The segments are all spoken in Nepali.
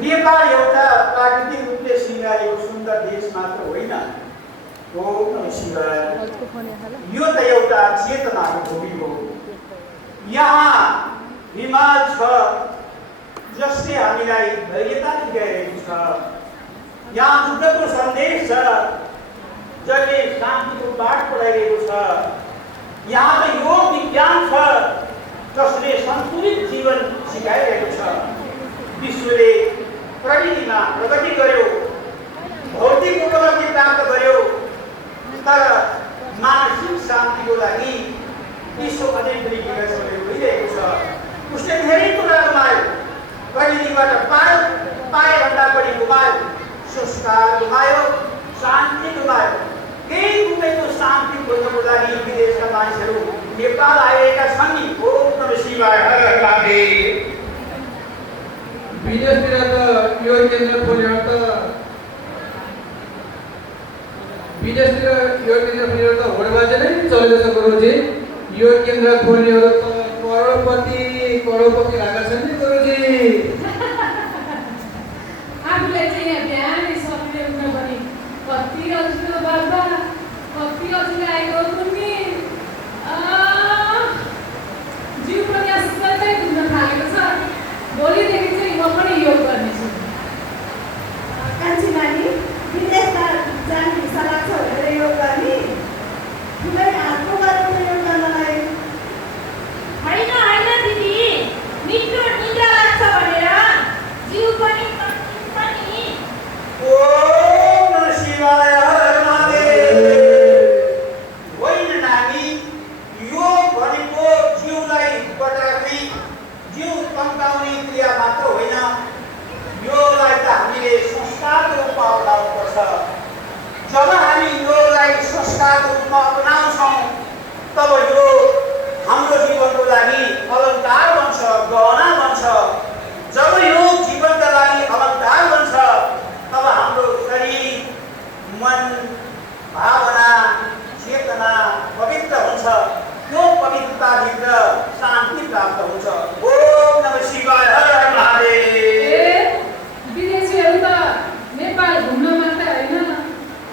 नेपाल एउटा प्राकृतिक रूपले सिँगारिएको सुन्दर देश मात्र होइन। ओम नमः शिवाय। यो त एउटा चेतनाको भूमि हो। यहाँ हिमाल छ जसले हामीलाई धैर्यता दिइरहेको छ। यहाँ बुद्धको सन्देश छ जसले शान्तिको बाटो पढाइरहेको छ। यहाँ त योग विज्ञान छ जसले सन्तुलित जीवन सिकाइरहेको छ। विश्वले प्रगतिमा प्रगति गर्यो, भौतिक उपलब्धि प्राप्त गर्यो, तर मानसिक शान्तिको लागि विश्व अझै पनि विकास भइरहेको छ। उसले धेरै कुरा गुमायो, प्रगतिबाट पाएभन्दा बढी गुमायो, संस्कार गुमायो, शान्ति गुमायो। केही गुमेको शान्ति खोज्नको लागि विदेशका मानिसहरू नेपाल आएका छन् नि। ओम नमः शिवाय। हर हर महादेव। विदेशतिर त यो केन्द्र खोलेर त होडबाजी नै चलेको छ गुरुजी। यो केन्द्र खोल्नेहरू त करोडपति भएका छन् नि गुरुजी। आफूलाई चाहिँ यहाँ बिहानै सक्ने उठ्न पनि कति अजिलो बाबा, कति अजिलो आएको कुन्नी जिउ पनि असलै दुख्न थालेको छ। भोलिदेखि चाहिँ म पनि योग गर्नेछु। कान्छी नानी विदेशमा जाने इच्छा लाग्छ भनेर योग गर्ने ठुलै हातको गरेर योग गर्नलाई होइन दिदी, मिठो निद्रा लाग्छ भनेर जिउ पनि ओम नमः शिवाय। हर हर महादेव। होइन नानी, योग भनेको जिउलाई बटार्ने, जिउ तन्काउने क्रिया मात्र होइन। योगलाई त हामीले संस्कारको रूपमा अपनाउनुपर्छ। जब हामी योगलाई संस्कारको रूपमा अपनाउँछौँ तब यो हाम्रो जीवनको लागि अलङ्कार बन्छ, गहना बन्छ। जब यो जीवनका लागि अलङ्कार बन्छ तब हाम्रो शरीर, मन, भावना, चेतना पवित्र हुन्छ। त्यो पवित्रताभित्र शान्ति प्राप्त हुन्छ। ओम नमः शिवाय। हर हर महादेव। विदेशीहरू त नेपाल घुम्न मात्र होइन,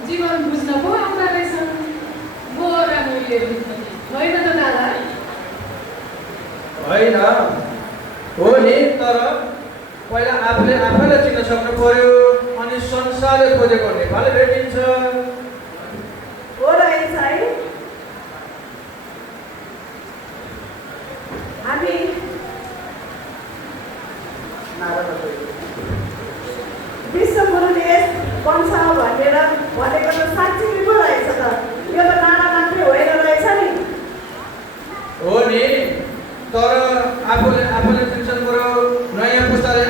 जीवन बुझ्न पो आउँदा रहेछन्। गोरा मुलीहरू होइन त दादा? होइन हो नि, तर पहिला आफैलाई चिन्न सक्नु पर्यो, अनि संसारले खोजेको नेपाल भेटिन्छ। हो रहेछ है। हामी विश्वगुरु देश बन्छ भनेर भनेको त साँच्चै पो रहेछ त। यो त नारा मात्रै होइन रहेछ नि। हो नि, तर आफूले चिन्छन् पर्यो। नयाँ पुस्ताले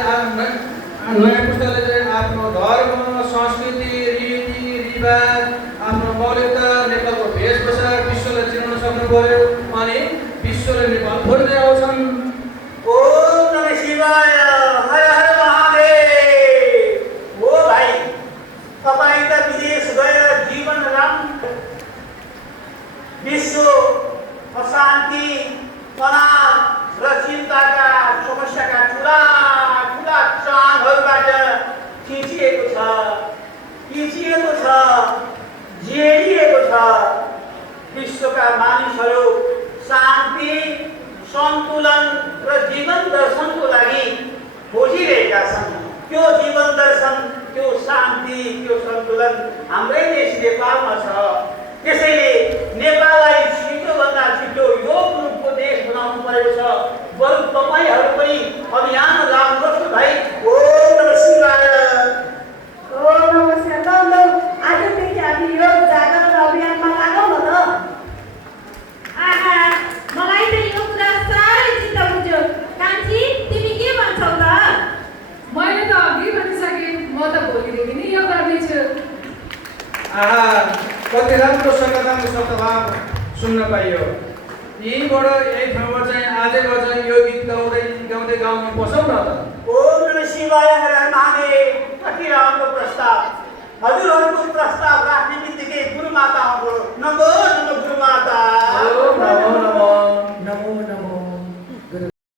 चाहिँ आफ्नो धर्म, संस्कृति, रीतिरिवाज, आफ्नो मौलिकता, नेपालको वेशभूषा विश्वले चिनाउन सक्नु पर्यो। अनि विश्वले नेपाल खोज्दै आउँछन्। ओम नमः शिवाय। हर हर महादेव। हो भाइ, तपाईँ त विदेश गएर जीवन राम्रो, विश्व अशान्ति, तनाव र चिन्ताका समस्याका ठुला चाङहरूबाट खिचिएको छ, झेलिएको छ। विश्वका मानिसहरू शान्ति, सन्तुलन र जीवन दर्शनको लागि खोजिरहेका छन्। त्यो जीवन दर्शन, त्यो शान्ति, त्यो सन्तुलन हाम्रै देश नेपालमा छ। त्यसैले नेपाललाई छिटोभन्दा छिटो योग रूपको देश बनाउनु परेको छ। बरु तपाईँहरू पनि अभियानमा लाग्नुहोस् भाइ। ओम नमः शिवाय। ओम नमः शिवाय। लौ आजदेखि हामी योग जागरण अभियानमा लागौँ न त। आहा, मलाई त यो कुरा साह्रै चित्त बुझ्यो। कान्छी, तिमी के भन्छौ त? मैले त अघि भनिसकेँ, म त भोलिदेखि नै यो गर्नेछु। आहा, कति राम्रो सकारात्मक शब्दभाव सुन्न पाइयो। यहीँबाट यही ठाउँबाट चाहिँ आजैबाट चाहिँ यो गीत गाउँदै गाउनु पसौँ न त। ओम नमः शिवाय। हर हर महादेव। कति राम्रो प्रस्ताव। हजुरहरूको प्रस्ताव राख्ने बित्तिकै गुरुमाता आउँछ। नमो नमो गुरुमाता। नमो नमो।